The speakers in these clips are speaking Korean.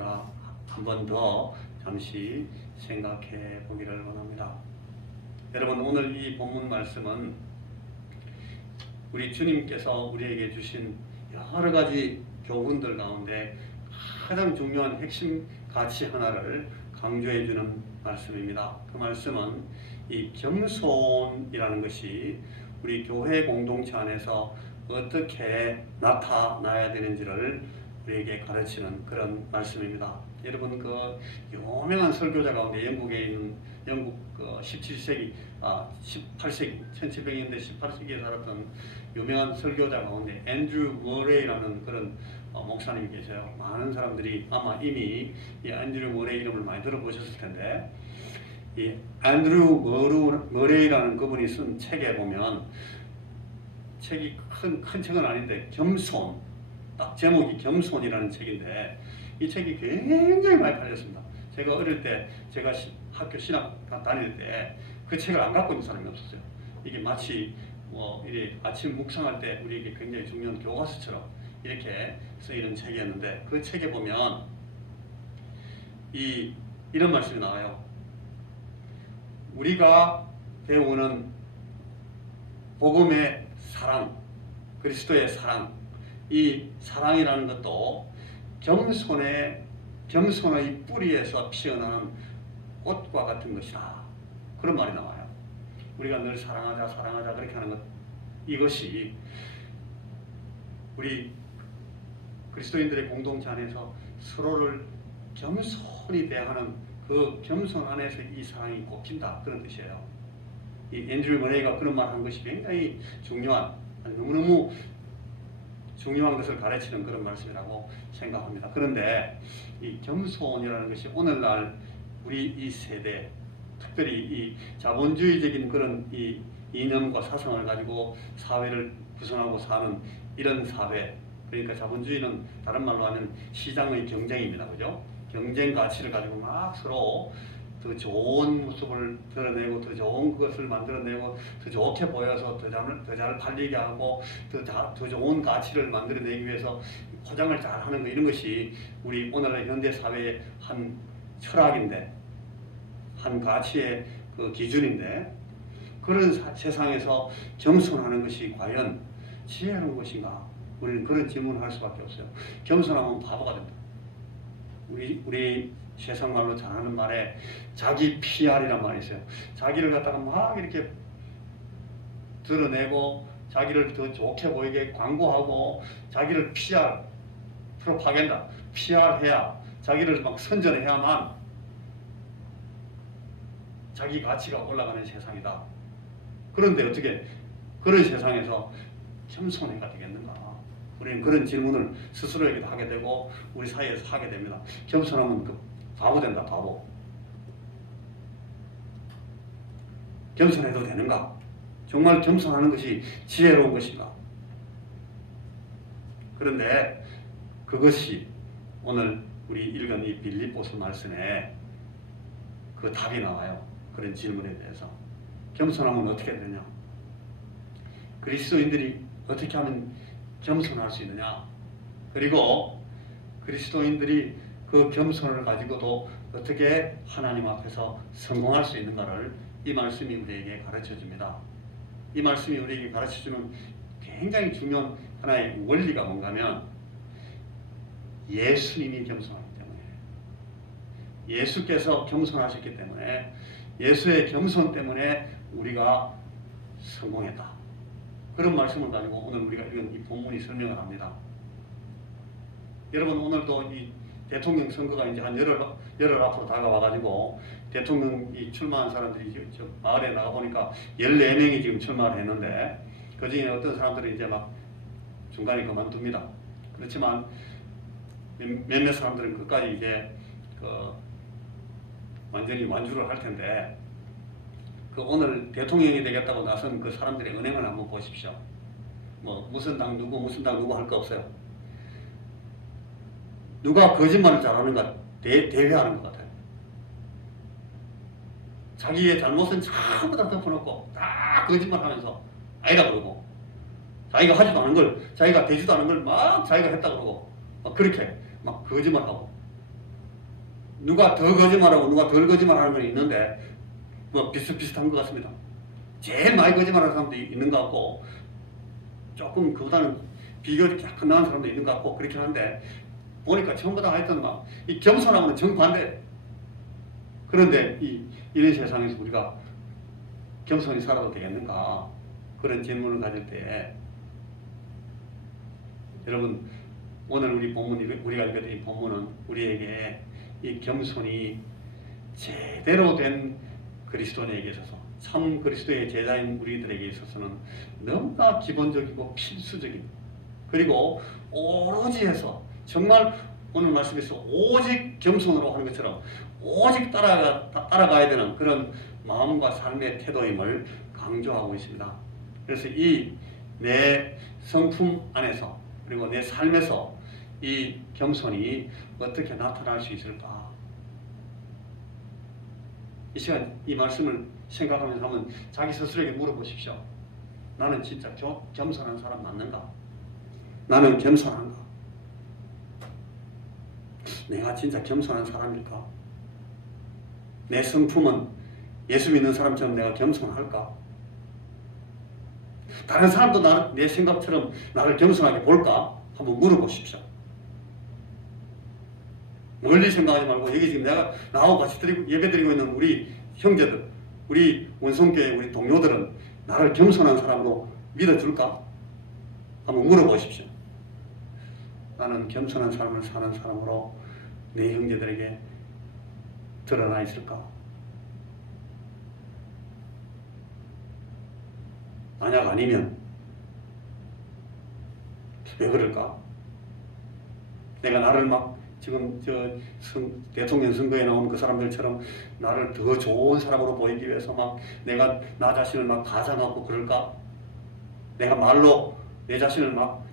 우리가 한 번 더 잠시 생각해 보기를 원합니다. 여러분, 오늘 이 본문 말씀은 우리 주님께서 우리에게 주신 여러 가지 교훈들 가운데 가장 중요한 핵심 가치 하나를 강조해 주는 말씀입니다. 그 말씀은 이 겸손이라는 것이 우리 교회 공동체 안에서 어떻게 나타나야 되는지를 우리에게 가르치는 그런 말씀입니다. 여러분, 그 유명한 설교자 가운데 영국에 있는 영국 17세기, 18세기, 1700년대 18세기에 살았던 유명한 설교자 가운데 앤드류 머레이라는 그런 목사님이 계세요. 많은 사람들이 아마 이미 이 앤드류 머레이 이름을 많이 들어보셨을 텐데, 이 앤드류 머레이라는 그분이 쓴 책에 보면, 책이 큰 책은 아닌데 겸손, 딱 제목이 겸손이라는 책인데 이 책이 굉장히 많이 팔렸습니다. 제가 어릴 때, 제가 학교 신학 다닐 때 그 책을 안 갖고 있는 사람이 없었어요. 이게 마치 이렇게 아침 묵상할 때 우리에게 굉장히 중요한 교과서처럼 이렇게 쓰이는 책이었는데, 그 책에 보면 이런 말씀이 나와요. 우리가 배우는 복음의 사랑, 그리스도의 사랑, 이 사랑이라는 것도 겸손의 뿌리에서 피어나는 꽃과 같은 것이다. 그런 말이 나와요. 우리가 늘 사랑하자 그렇게 하는 것, 이것이 우리 그리스도인들의 공동체 안에서 서로를 겸손히 대하는 그 겸손 안에서 이 사랑이 꼽힌다, 그런 뜻이에요. 이 앤드류 머레이가 그런 말 한 것이 굉장히 중요한, 너무너무 중요한 것을 가르치는 그런 말씀이라고 생각합니다. 그런데 이 겸손이라는 것이 오늘날 우리 이 세대, 특별히 이 자본주의적인 그런 이 이념과 사상을 가지고 사회를 구성하고 사는 이런 사회, 그러니까 자본주의는 다른 말로 하면 시장의 경쟁입니다. 그죠? 경쟁 가치를 가지고 막 서로 더 좋은 모습을 드러내고 더 좋은 것을 만들어내고 더 좋게 보여서 더 잘 팔리게 하고 더 좋은 가치를 만들어내기 위해서 포장을 잘 하는 거, 이런 것이 우리 오늘날 현대 사회의 한 철학인데, 한 가치의 그 기준인데, 그런 세상에서 겸손하는 것이 과연 지혜로운 것인가? 우리는 그런 질문을 할 수밖에 없어요. 겸손하면 바보가 된다. 우리 세상 말로 잘하는 말에 자기 PR이란 말이 있어요. 자기를 갖다가 막 이렇게 드러내고 자기를 더 좋게 보이게 광고하고 자기를 PR, 프로파간다, PR해야, 자기를 막 선전해야만 자기 가치가 올라가는 세상이다. 그런데 어떻게 그런 세상에서 겸손해가 되겠는가? 우리는 그런 질문을 스스로에게도 하게 되고 우리 사이에서 하게 됩니다. 겸손하면 그 바보 된다, 바보. 겸손해도 되는가? 정말 겸손하는 것이 지혜로운 것인가? 그런데 그것이 오늘 우리 읽은 이 빌립보서 말씀에 그 답이 나와요. 그런 질문에 대해서. 겸손하면 어떻게 되냐? 그리스도인들이 어떻게 하면 겸손할 수 있느냐? 그리고 그리스도인들이 그 겸손을 가지고도 어떻게 하나님 앞에서 성공할 수 있는가를 이 말씀이 우리에게 가르쳐 줍니다. 이 말씀이 우리에게 가르쳐 주는 굉장히 중요한 하나의 원리가 뭔가 하면, 예수님이 겸손하기 때문에, 예수께서 겸손하셨기 때문에, 예수의 겸손 때문에 우리가 성공했다. 그런 말씀을 가지고 오늘 우리가 읽은 이 본문이 설명을 합니다. 여러분, 오늘도 이 대통령 선거가 이제 한 열흘 앞으로 다가와가지고 대통령이 출마한 사람들이 저 마을에 나가보니까 14명이 지금 출마를 했는데, 그 중에 어떤 사람들은 이제 막 중간에 그만둡니다. 그렇지만 몇몇 사람들은 끝까지 이제 완전히 완주를 할 텐데, 그 오늘 대통령이 되겠다고 나선 그 사람들의 은행을 한번 보십시오. 무슨 당 누구 할 거 없어요. 누가 거짓말을 잘하는가 대회하는 것 같아요. 자기의 잘못은 전부 다 덮어놓고 다 거짓말하면서 아니다 그러고, 자기가 하지도 않은 걸, 자기가 되지도 않은 걸 막 자기가 했다 그러고, 막 그렇게 막 거짓말하고, 누가 더 거짓말하고 누가 덜 거짓말하는 건 있는데 뭐 비슷비슷한 것 같습니다. 제일 많이 거짓말하는 사람도 있는 것 같고 조금 그보다는 비교적 약간 나은 사람도 있는 것 같고 그렇긴 한데 보니까 전부 다 하여튼 막 이 겸손하고는 정반대. 그런데 이런 세상에서 우리가 겸손히 살아도 되겠는가? 그런 질문을 가질 때 여러분 오늘 우리 본문 우리가 읽게 된 이 본문은 우리에게 이 겸손이 제대로 된 그리스도인에게 있어서 참 그리스도의 제자인 우리들에게 있어서는 너무나 기본적이고 필수적인 그리고 오로지 해서 정말 오늘 말씀에서 오직 겸손으로 하는 것처럼 오직 따라가야 되는 그런 마음과 삶의 태도임을 강조하고 있습니다. 그래서 이 내 성품 안에서 그리고 내 삶에서 이 겸손이 어떻게 나타날 수 있을까? 이 시간 이 말씀을 생각하면서 한번 자기 스스로에게 물어보십시오. 나는 진짜 겸손한 사람 맞는가? 나는 겸손한가? 내가 진짜 겸손한 사람일까? 내 성품은 예수 믿는 사람처럼 내가 겸손할까? 다른 사람도 내 생각처럼 나를 겸손하게 볼까? 한번 물어보십시오. 멀리 생각하지 말고 여기 지금 내가 나하고 같이 예배드리고 있는 우리 형제들, 우리 원성교회 우리 동료들은 나를 겸손한 사람으로 믿어줄까? 한번 물어보십시오. 나는 겸손한 삶을 사는 사람으로 내 형제들에게 드러나 있을까? 만약 아니면 왜 그럴까? 내가 나를 막 지금 대통령 선거에 나온 그 사람들처럼 나를 더 좋은 사람으로 보이기 위해서 막 내가 나 자신을 막 가장하고 그럴까? 내가 말로 내 자신을 막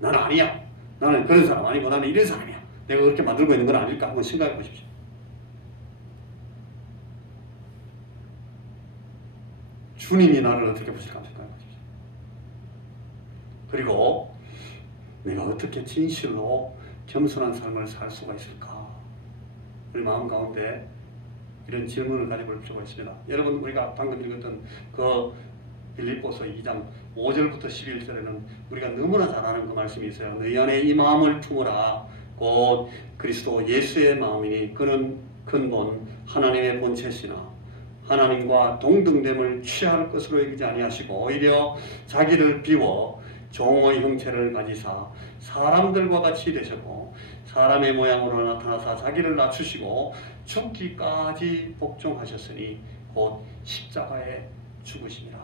나는 아니야. 나는 그런 사람 아니고 나는 이런 사람이야. 내가 그렇게 만들고 있는 건 아닐까? 한번 생각해 보십시오. 주님이 나를 어떻게 보실까 한번 생각해 보십시오. 그리고 내가 어떻게 진실로 겸손한 삶을 살 수가 있을까? 우리 마음 가운데 이런 질문을 가져볼 필요가 있습니다. 여러분 우리가 방금 읽었던 그 빌립보서 2장 5절부터 11절에는 우리가 너무나 잘 아는 그 말씀이 있어요. 너희 안에 이 마음을 품으라. 곧 그리스도 예수의 마음이니 그는 근본 하나님의 본체시나 하나님과 동등됨을 취할 것으로 여기지 아니하시고 오히려 자기를 비워 종의 형체를 가지사 사람들과 같이 되셨고 사람의 모양으로 나타나사 자기를 낮추시고 죽기까지 복종하셨으니 곧 십자가에 죽으심이라.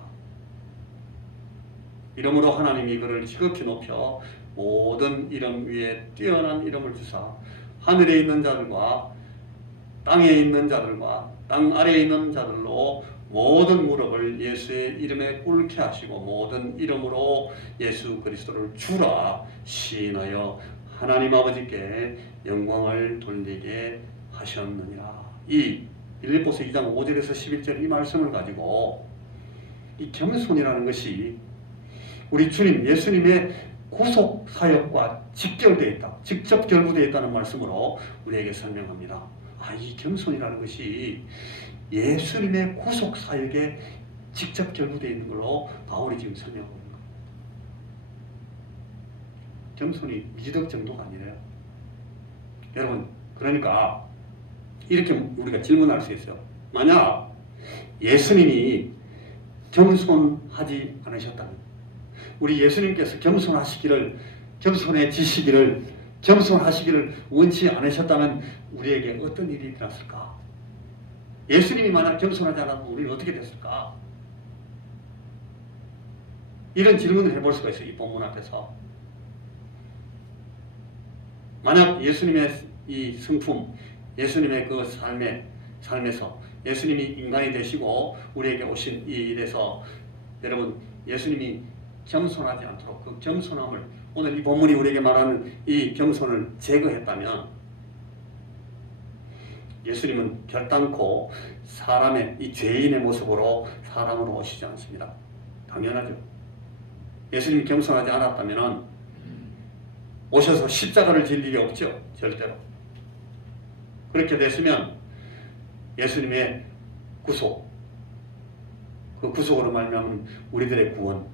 이러므로 하나님이 그를 지극히 높여 모든 이름 위에 뛰어난 이름을 주사 하늘에 있는 자들과 땅에 있는 자들과 땅 아래에 있는 자들로 모든 무릎을 예수의 이름에 꿇게 하시고 모든 이름으로 예수 그리스도를 주라 시인하여 하나님 아버지께 영광을 돌리게 하셨느니라. 이 빌립보서 2장 5절에서 11절 이 말씀을 가지고 이 겸손이라는 것이 우리 주님 예수님의 구속 사역과 직결되어 있다. 직접 결부되어 있다는 말씀으로 우리에게 설명합니다. 이 겸손이라는 것이 예수님의 구속 사역에 직접 결부되어 있는 걸로 바울이 지금 설명하고 있는 겁니다. 겸손이 미덕 정도가 아니래요. 여러분, 그러니까 이렇게 우리가 질문할 수 있어요. 만약 예수님이 겸손하지 않으셨다면, 우리 예수님께서 겸손하시기를 원치 않으셨다면 우리에게 어떤 일이 일어났을까? 예수님이 만약 겸손하지 않았다면 우리는 어떻게 됐을까? 이런 질문을 해볼 수가 있어요. 이 본문 앞에서. 만약 예수님의 이 성품, 예수님의 그 삶에서 예수님이 인간이 되시고 우리에게 오신 이 일에서 여러분 예수님이 겸손하지 않도록 그 겸손함을 오늘 이 본문이 우리에게 말하는 이 겸손을 제거했다면 예수님은 결단코 사람의 이 죄인의 모습으로 사람으로 오시지 않습니다. 당연하죠. 예수님이 겸손하지 않았다면 오셔서 십자가를 질 일이 없죠. 절대로. 그렇게 됐으면 예수님의 구속, 그 구속으로 말미암은 우리들의 구원,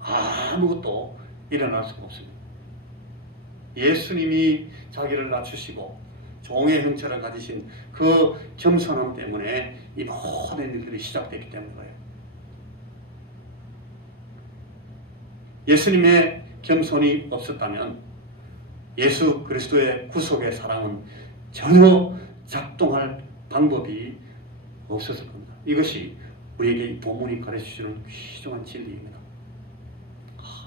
아무것도 일어날 수가 없습니다. 예수님이 자기를 낮추시고 종의 형체를 가지신 그 겸손함 때문에 이 모든 일들이 시작됐기 때문이에요. 예수님의 겸손이 없었다면 예수 그리스도의 구속의 사랑은 전혀 작동할 방법이 없었을 겁니다. 이것이 우리에게 이 본문이 가르쳐주는 귀중한 진리입니다.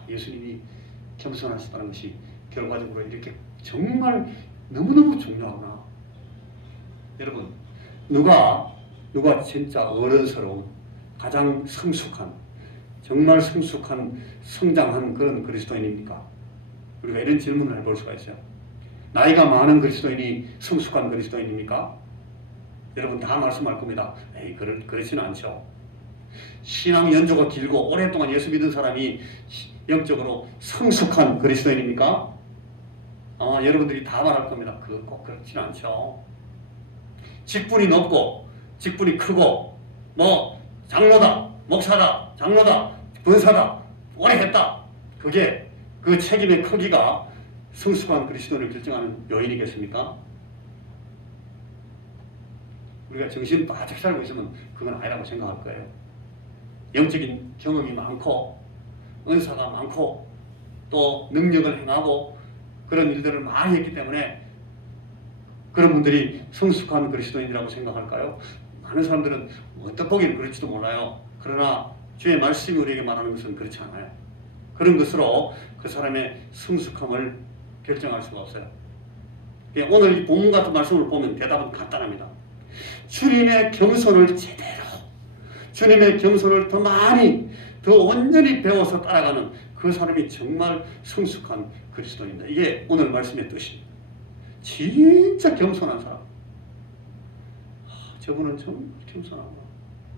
예수님이 겸손하셨다는 것이 결과적으로 이렇게 정말 너무너무 중요하구나. 여러분, 누가 진짜 어른스러운, 가장 성숙한, 정말 성숙한, 성장한 그런 그리스도인입니까? 우리가 이런 질문을 해볼 수가 있어요. 나이가 많은 그리스도인이 성숙한 그리스도인입니까? 여러분 다 말씀할 겁니다. 에이, 그렇지는 않죠. 신앙 연조가 길고 오랫동안 예수 믿은 사람이 영적으로 성숙한 그리스도인입니까? 아마 여러분들이 다 말할 겁니다. 그거 꼭 그렇지는 않죠. 직분이 높고 직분이 크고 뭐 장로다, 목사다, 장로다, 권사다, 오래 했다. 그게 그 책임의 크기가 성숙한 그리스도인을 결정하는 요인이겠습니까? 우리가 정신 바짝 살고 있으면 그건 아니라고 생각할 거예요. 영적인 경험이 많고 은사가 많고 또 능력을 행하고 그런 일들을 많이 했기 때문에 그런 분들이 성숙한 그리스도인이라고 생각할까요? 많은 사람들은 어떻보기는 그럴지도 몰라요. 그러나 주의 말씀이 우리에게 말하는 것은 그렇지 않아요. 그런 것으로 그 사람의 성숙함을 결정할 수가 없어요. 오늘 이 본문 같은 말씀을 보면 대답은 간단합니다. 주님의 겸손을 제대로, 주님의 겸손을 더 많이, 더 온전히 배워서 따라가는 그 사람이 정말 성숙한 그리스도인입니다. 이게 오늘 말씀의 뜻입니다. 진짜 겸손한 사람. 저분은 정말 겸손하구나.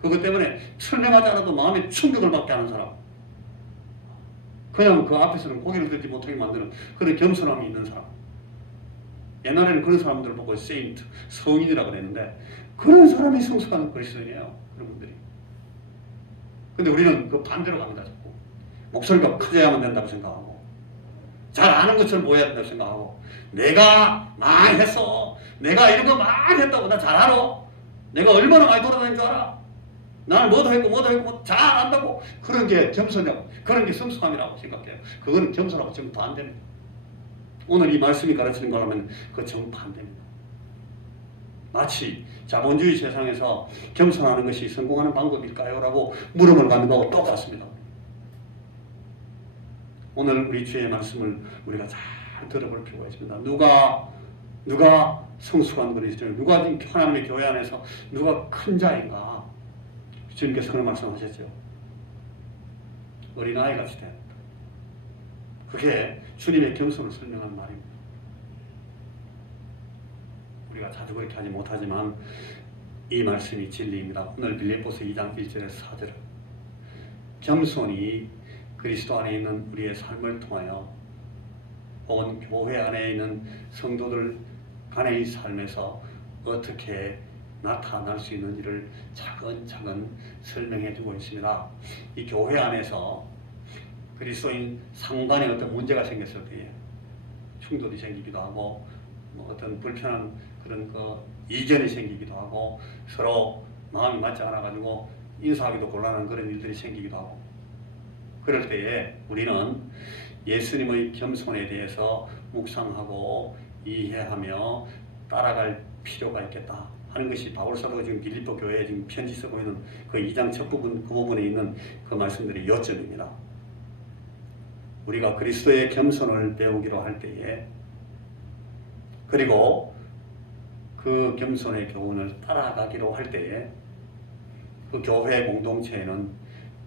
그것 때문에 설명하지 않아도 마음에 충격을 받게 하는 사람. 그냥 그 앞에서는 고개를 들지 못하게 만드는 그런 겸손함이 있는 사람. 옛날에는 그런 사람들을 보고 세인트, 성인이라고 그랬는데 그런 사람이 성숙한 그리스도인이에요. 그런 분들이. 근데 우리는 그 반대로 갑니다. 자꾸. 목소리가 커져야만 된다고 생각하고 잘 아는 것처럼 보여야 된다고 생각하고 내가 많이 했어. 내가 이런 거 많이 했다고. 나 잘 알아. 내가 얼마나 많이 돌아다닌 줄 알아. 나는 뭐도 했고 잘 안다고. 그런 게 겸손이라고, 그런 게 성숙함이라고 생각해요. 그거는 겸손하고 정반대입니다. 오늘 이 말씀이 가르치는 거라면 그 정반대입니다. 마치 자본주의 세상에서 겸손하는 것이 성공하는 방법일까요? 라고 물음을 갖는 거하고 똑같습니다. 오늘 우리 주의 말씀을 우리가 잘 들어볼 필요가 있습니다. 누가 성숙한 그리스도인, 누가 지금 하나님의 교회 안에서 누가 큰 자인가? 주님께서 그런 말씀하셨죠. 어린아이 같이 된다. 그게 주님의 겸손을 설명하는 말입니다. 우리가 자주 그렇게 하지 못하지만 이 말씀이 진리입니다. 오늘 빌립보서 2장 1절에서 4절은 겸손이 그리스도 안에 있는 우리의 삶을 통하여 혹은 교회 안에 있는 성도들 간의 삶에서 어떻게 나타날 수 있는지를 차근차근 설명해 주고 있습니다. 이 교회 안에서 그리스도인 상간에 어떤 문제가 생겼을 때에 충돌이 생기기도 하고 뭐 어떤 불편한 그런 이견이 생기기도 하고 서로 마음이 맞지 않아가지고 인사하기도 곤란한 그런 일들이 생기기도 하고 그럴 때에 우리는 예수님의 겸손에 대해서 묵상하고 이해하며 따라갈 필요가 있겠다 하는 것이 바울 사도가 지금 빌립보 교회에 지금 편지 쓰고 있는 그 2장 첫 부분 그 부분에 있는 그 말씀들이 요점입니다. 우리가 그리스도의 겸손을 배우기로 할 때에 그리고 그 겸손의 교훈을 따라가기로 할 때에 그 교회 공동체에는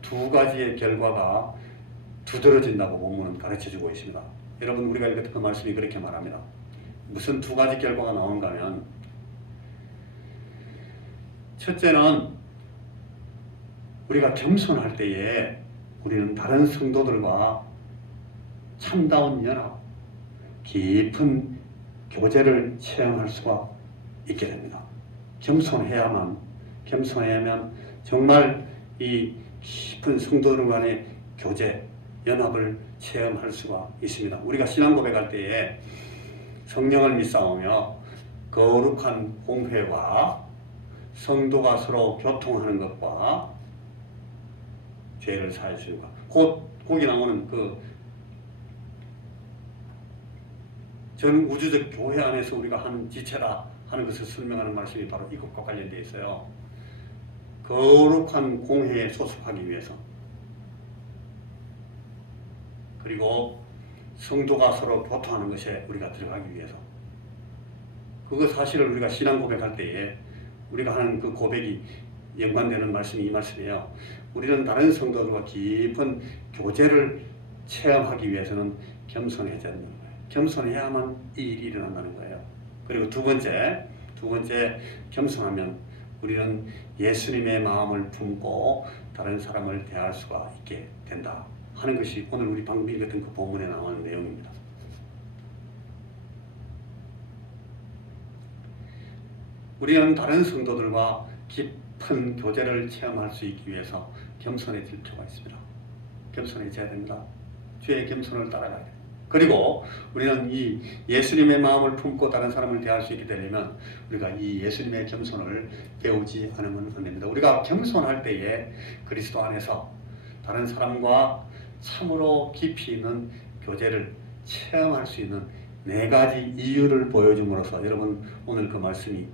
두 가지의 결과가 두드러진다고 본문은 가르쳐주고 있습니다. 여러분 우리가 읽었던 그 말씀이 그렇게 말합니다. 무슨 두 가지 결과가 나온가 하면 첫째는 우리가 겸손할 때에 우리는 다른 성도들과 참다운 연합, 깊은 교제를 체험할 수가 있게 됩니다. 겸손해야면 정말 이 깊은 성도들 간의 교제, 연합을 체험할 수가 있습니다. 우리가 신앙 고백할 때에 성령을 믿사오며 거룩한 공회와 성도가 서로 교통하는 것과 죄를 사해 주는 것. 거기 나오는 전 우주적 교회 안에서 우리가 하는 지체다 하는 것을 설명하는 말씀이 바로 이것과 관련되어 있어요. 거룩한 공회에 소속하기 위해서, 그리고 성도가 서로 교통하는 것에 우리가 들어가기 위해서. 그거 사실을 우리가 신앙 고백할 때에 우리가 하는 그 고백이 연관되는 말씀이 이 말씀이에요. 우리는 다른 성도들과 깊은 교제를 체험하기 위해서는 겸손해야 되는 거예요. 겸손해야만 이 일이 일어난다는 거예요. 그리고 두 번째 겸손하면 우리는 예수님의 마음을 품고 다른 사람을 대할 수가 있게 된다 하는 것이 오늘 우리 방금 읽었던 그 본문에 나오는 내용입니다. 우리는 다른 성도들과 깊은 교제를 체험할 수 있기 위해서 겸손해질 필요가 있습니다. 겸손해져야 됩니다. 주의 겸손을 따라가야 됩니다. 그리고 우리는 이 예수님의 마음을 품고 다른 사람을 대할 수 있게 되려면 우리가 이 예수님의 겸손을 배우지 않으면 안 됩니다. 우리가 겸손할 때에 그리스도 안에서 다른 사람과 참으로 깊이 있는 교제를 체험할 수 있는 4가지 이유를 보여줌으로써 여러분 오늘 그 말씀이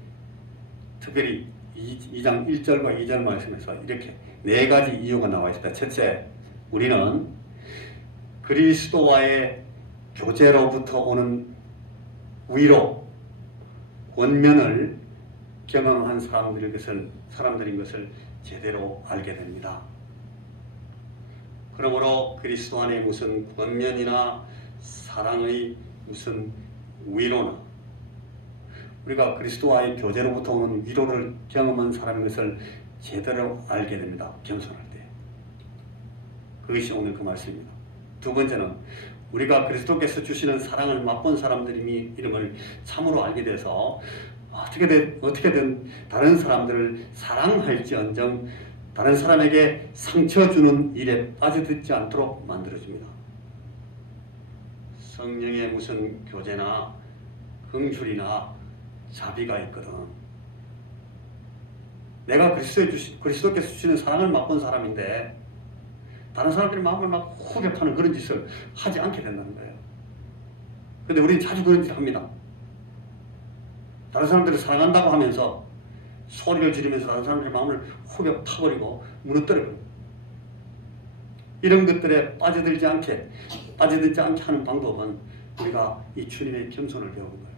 특별히 2장 1절과 2절 말씀에서 이렇게 4가지 이유가 나와 있습니다. 첫째, 우리는 그리스도와의 교제로부터 오는 위로, 권면을 경험한 사람들인 것을 제대로 알게 됩니다. 그러므로 그리스도 안에 무슨 권면이나 사랑의 무슨 위로나 우리가 그리스도와의 교제로부터 오는 위로를 경험한 사람인 것을 제대로 알게 됩니다. 겸손할 때. 그것이 오늘 그 말씀입니다. 두 번째는 우리가 그리스도께서 주시는 사랑을 맛본 사람들이 이름을 참으로 알게 돼서 어떻게든 다른 사람들을 사랑할지언정 다른 사람에게 상처 주는 일에 빠져들지 않도록 만들어줍니다. 성령의 무슨 교제나 긍휼이나 자비가 있거든. 내가 그리스도께서 주시는 사랑을 맛본 사람인데 다른 사람들의 마음을 막 후벼 파는 그런 짓을 하지 않게 된다는 거예요. 근데 우리는 자주 그런 짓을 합니다. 다른 사람들을 사랑한다고 하면서 소리를 지르면서 다른 사람들의 마음을 후벼 파버리고 무너뜨려버려요. 이런 것들에 빠져들지 않게 하는 방법은 우리가 이 주님의 겸손을 배우는 거예요.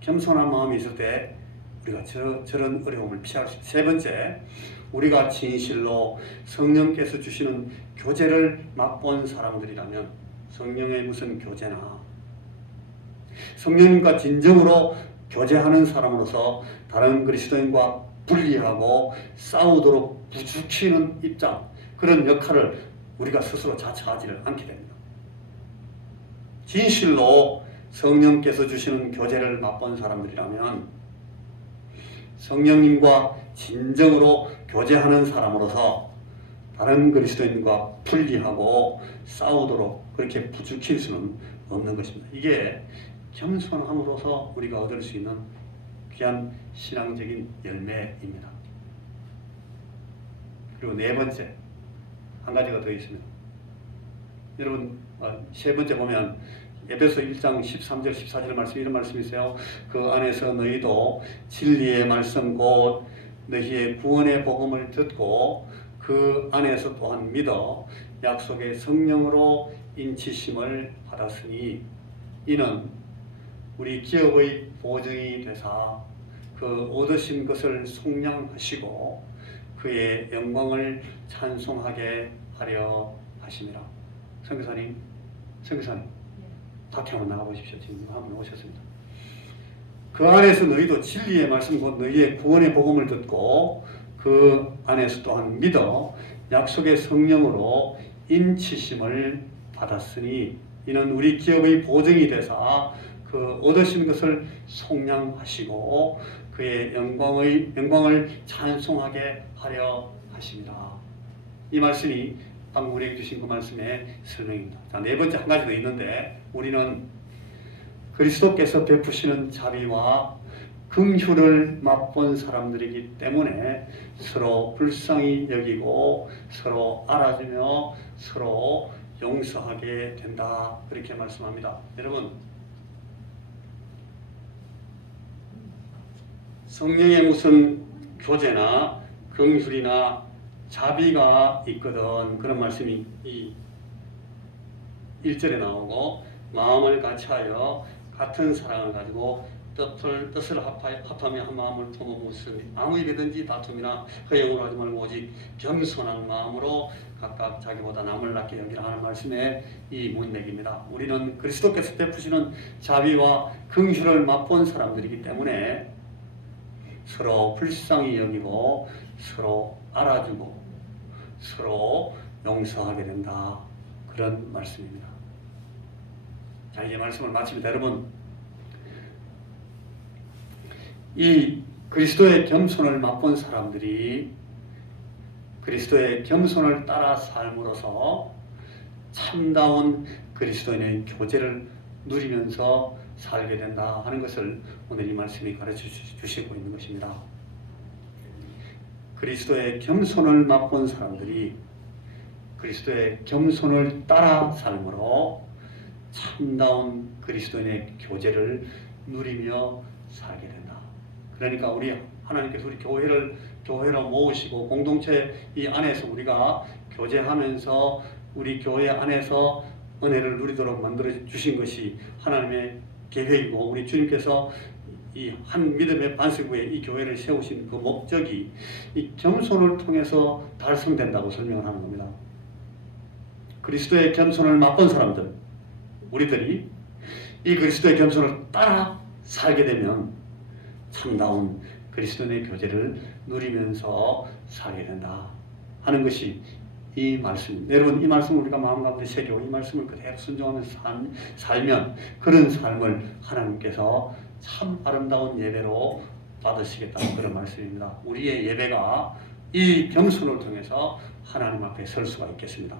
겸손한 마음이 있을 때 우리가 저런 어려움을 피할 수 있어요. 세 번째, 우리가 진실로 성령께서 주시는 교제를 맛본 사람들이라면 성령의 무슨 교제나 성령님과 진정으로 교제하는 사람으로서 다른 그리스도인과 분리하고 싸우도록 부추기는 입장, 그런 역할을 우리가 스스로 자처하지를 않게 됩니다. 진실로 성령께서 주시는 교제를 맛본 사람들이라면 성령님과 진정으로 교제하는 사람으로서 다른 그리스도인과 분리하고 싸우도록 그렇게 부추길 수는 없는 것입니다. 이게 겸손함으로써 우리가 얻을 수 있는 귀한 신앙적인 열매입니다. 그리고 네 번째, 한 가지가 더 있습니다. 여러분, 세 번째 보면 에베소 1장 13절 14절 말씀, 이런 말씀이 있어요. 그 안에서 너희도 진리의 말씀 곧 너희의 구원의 복음을 듣고 그 안에서 또한 믿어 약속의 성령으로 인치심을 받았으니 이는 우리 기업의 보증이 되사 그 얻으신 것을 속량하시고 그의 영광을 찬송하게 하려 하심이라. 선교사님 밖에 한번 나가보십시오. 지금 한번 오셨습니다. 그 안에서 너희도 진리의 말씀 곧 너희의 구원의 복음을 듣고 그 안에서 또한 믿어 약속의 성령으로 인치심을 받았으니 이는 우리 기업의 보증이 되사 그 그 얻으신 것을 속량하시고 그의 영광을 찬송하게 하려 하십니다. 이 말씀이 방금 우리에게 주신 그 말씀의 설명입니다. 자, 네 번째 한 가지 더 있는데, 우리는 그리스도께서 베푸시는 자비와 긍휼을 맛본 사람들이기 때문에 서로 불쌍히 여기고 서로 알아주며 서로 용서하게 된다, 그렇게 말씀합니다. 여러분, 성령에 무슨 교제나 긍휼이나 자비가 있거든, 그런 말씀이 이 1절에 나오고, 마음을 같이하여 같은 사랑을 가지고 뜻을 합하며 한 마음을 품어 무슨 아무 일이든지 다툼이나 허영으로 하지 말고 오직 겸손한 마음으로 각각 자기보다 남을 낫게 여기라 하는 말씀의 이 문맥입니다. 우리는 그리스도께서 베푸시는 자비와 긍휼을 맛본 사람들이기 때문에 서로 불쌍히 여기고 서로 알아주고 서로 용서하게 된다, 그런 말씀입니다. 자, 이제 말씀을 마칩니다. 여러분, 이 그리스도의 겸손을 맛본 사람들이 그리스도의 겸손을 따라 삶으로써 참다운 그리스도인의 교제를 누리면서 살게 된다 하는 것을 오늘 이 말씀이 가르쳐 주시고 있는 것입니다. 그리스도의 겸손을 맛본 사람들이 그리스도의 겸손을 따라 삶으로 참다운 그리스도인의 교제를 누리며 살게 된다. 그러니까 우리 하나님께서 우리 교회로 모으시고 공동체 이 안에서 우리가 교제하면서 우리 교회 안에서 은혜를 누리도록 만들어 주신 것이 하나님의 계획이고, 우리 주님께서 이 한 믿음의 반석 위에 이 교회를 세우신 그 목적이 이 겸손을 통해서 달성된다고 설명을 하는 겁니다. 그리스도의 겸손을 맛본 사람들, 우리들이 이 그리스도의 겸손을 따라 살게 되면 참다운 그리스도의 교제를 누리면서 살게 된다 하는 것이 이 말씀. 여러분, 이 말씀을 우리가 마음 가운데 새기고 이 말씀을 그대로 순종하면서 살면 그런 삶을 하나님께서 참 아름다운 예배로 받으시겠다는 그런 말씀입니다. 우리의 예배가 이 겸손을 통해서 하나님 앞에 설 수가 있겠습니다.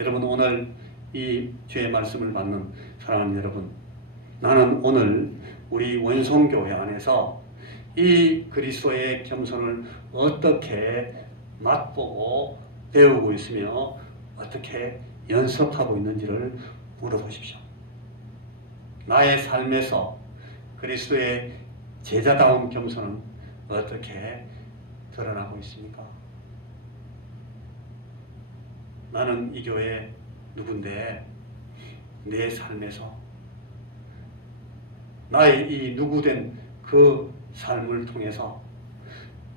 여러분, 오늘 이 주의 말씀을 받는 사랑하는 여러분, 나는 오늘 우리 원송교회 안에서 이 그리스도의 겸손을 어떻게 맛보고 배우고 있으며 어떻게 연습하고 있는지를 물어보십시오. 나의 삶에서 그리스도의 제자다운 겸손은 어떻게 드러나고 있습니까? 나는 이 교회 누군데 내 삶에서 나의 이 누구된 그 삶을 통해서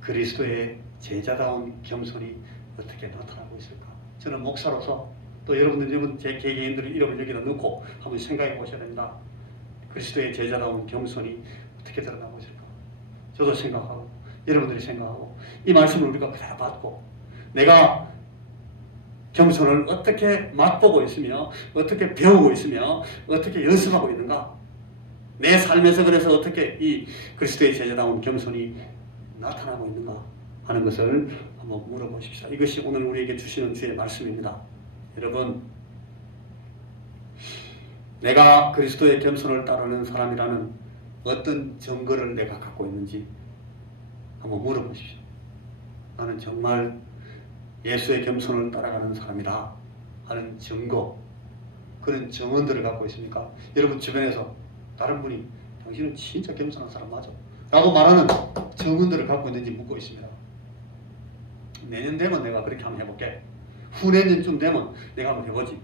그리스도의 제자다운 겸손이 어떻게 나타나고 있을까? 저는 목사로서 또 여러분 제 개개인들의 이름을 여기다 넣고 한번 생각해 보셔야 됩니다. 그리스도의 제자다운 겸손이 어떻게 드러나고 있을까? 저도 생각하고 여러분들이 생각하고 이 말씀을 우리가 그대로 받고 내가 겸손을 어떻게 맛보고 있으며 어떻게 배우고 있으며 어떻게 연습하고 있는가? 내 삶에서 그래서 어떻게 이 그리스도의 제자다운 겸손이 나타나고 있는가 하는 것을 한번 물어보십시오. 이것이 오늘 우리에게 주시는 주의 말씀입니다. 여러분, 내가 그리스도의 겸손을 따르는 사람이라는 어떤 증거를 내가 갖고 있는지 한번 물어보십시오. 나는 정말 예수의 겸손을 따라가는 사람이다 하는 증거, 그런 증언들을 갖고 있습니까? 여러분 주변에서 다른 분이 당신은 진짜 겸손한 사람 맞아 라고 말하는 증언들을 갖고 있는지 묻고 있습니다. 내년 되면 내가 그렇게 한번 해볼게. 후내년쯤 되면 내가 한번 해보지.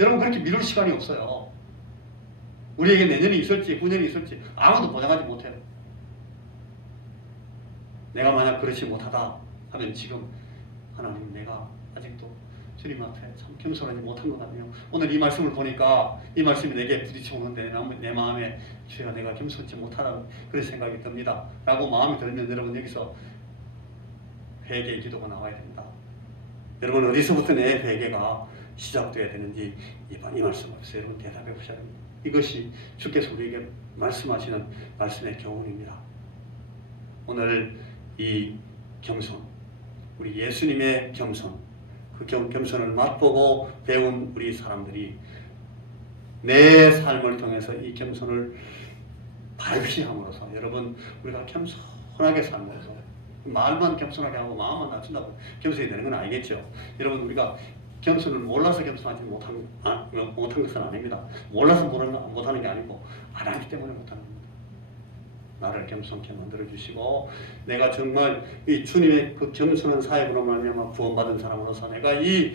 여러분, 그렇게 미룰 시간이 없어요. 우리에게 내년이 있을지 후년이 있을지 아무도 보장하지 못해요. 내가 만약 그렇지 못하다 하면 지금 하나님, 내가 아직도 주님 앞에 참 겸손하지 못한 것 같네요. 오늘 이 말씀을 보니까 이 말씀이 내게 부딪혀오는데 내 마음에 주여 내가 겸손치 못하다 그런 생각이 듭니다 라고 마음이 들면 여러분, 여기서 회개의 기도가 나와야 됩니다. 여러분, 어디서부터 내 회개가 시작되어야 되는지 이 말씀 앞에서 여러분 대답해 보셔야 됩니다. 이것이 주께서 우리에게 말씀하시는 말씀의 교훈입니다. 오늘 이 겸손, 우리 예수님의 겸손, 그 겸손을 맛보고 배운 우리 사람들이 내 삶을 통해서 이 겸손을 발휘함으로써 여러분 우리가 겸손하게 삶으로써 말만 겸손하게 하고 마음만 낮춘다고 겸손이 되는 건 아니겠죠. 여러분 우리가 겸손을 몰라서 겸손하지 못한 것은 아닙니다. 몰라서 못하는 게 아니고 안 하기 때문에 못하는 겁니다. 나를 겸손케 만들어주시고 내가 정말 이 주님의 그 겸손한 사역으로 말미암아 구원받은 사람으로서 내가 이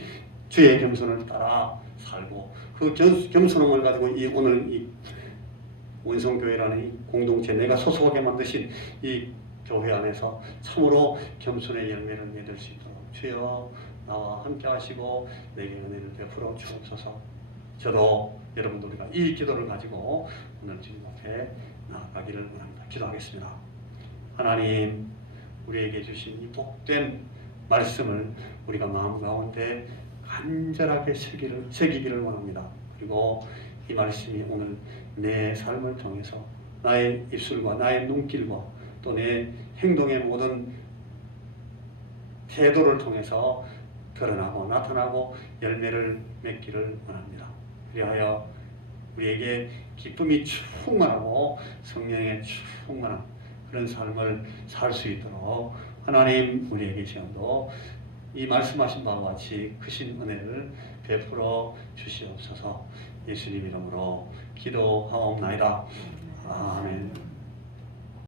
주의 겸손을 따라 살고 그 겸손함을 가지고 이 오늘 이 원성교회라는 이 공동체 내가 소속하게 만드신 이 교회 안에서 참으로 겸손의 열매를 맺을 수 있도록 주여 나와 함께 하시고 내게 은혜를 베풀어 주옵소서. 저도 여러분들 우리가 이 기도를 가지고 오늘 주님 앞에 나아가기를 원합니다. 기도하겠습니다. 하나님 우리에게 주신 이 복된 말씀을 우리가 마음 가운데 간절하게 새기기를 원합니다. 그리고 이 말씀이 오늘 내 삶을 통해서 나의 입술과 나의 눈길과 또 내 행동의 모든 태도를 통해서 드러나고 나타나고 열매를 맺기를 원합니다. 그리하여 우리에게 기쁨이 충만하고 성령의 충만한 그런 삶을 살 수 있도록 하나님 우리에게 지금도 이 말씀하신 바와 같이 크신 은혜를 베풀어 주시옵소서. 예수님 이름으로 기도하옵나이다. 아멘.